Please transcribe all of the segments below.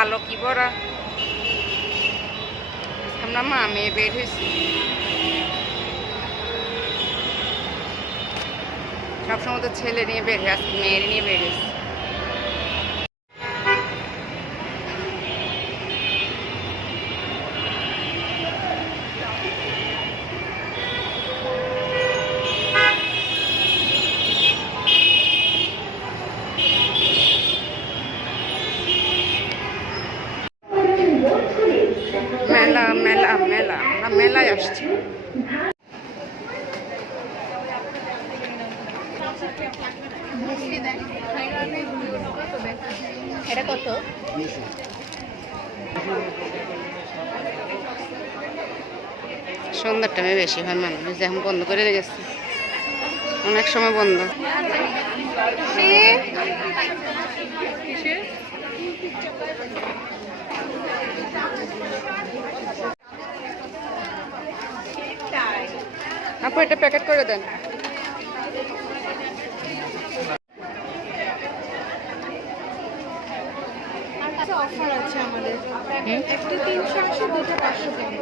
আলো কি বড়া? আমরা মা মেয়ে বের হয়েছি। সবসময় তো ছেলে নিয়ে বের হয়ে আজকে মেয়ের নিয়ে বের হয়েছি। মেলা মেলা আমরা মেলায় আসছি। এটা কত? সন্ধ্যার টাইমে বেশি হয় মানুষ এখন বন্ধ করে গেছে অনেক সময় বন্ধ। আপু এটা প্যাকেট করে দেন। অফার আছে আমাদের। একটা তিনশো আশি দুটো পাঁচশো টাকা।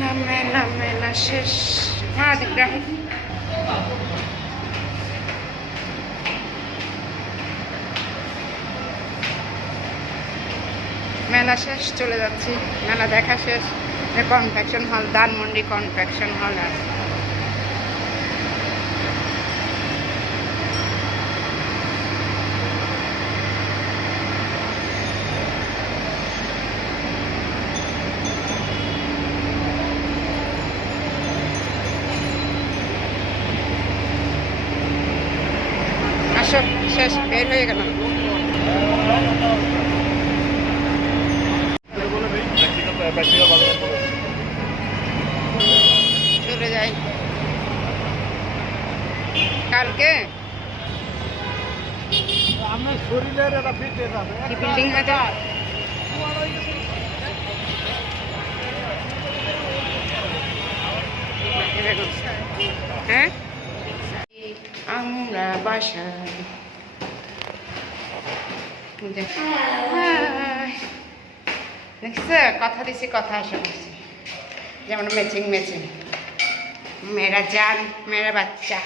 মেলা মেলা মেলা শেষ। দেখি মেলা শেষ, চলে যাচ্ছি। মেলা দেখা শেষ। কনফেকশন হল দানমন্ডি কনফেকশন হল আছে আসো শেষ বের হয়ে গেলাম। চলে যাই। কালকে? বিল্ডিং আছে হ্যাঁ? আমরা বাসায়। দেখছে? কথা দিছি কথা আসে বলছি যেমন ম্যাচিং ম্যাচিং মেয়েরা যান মেয়েরা বাচ্চা।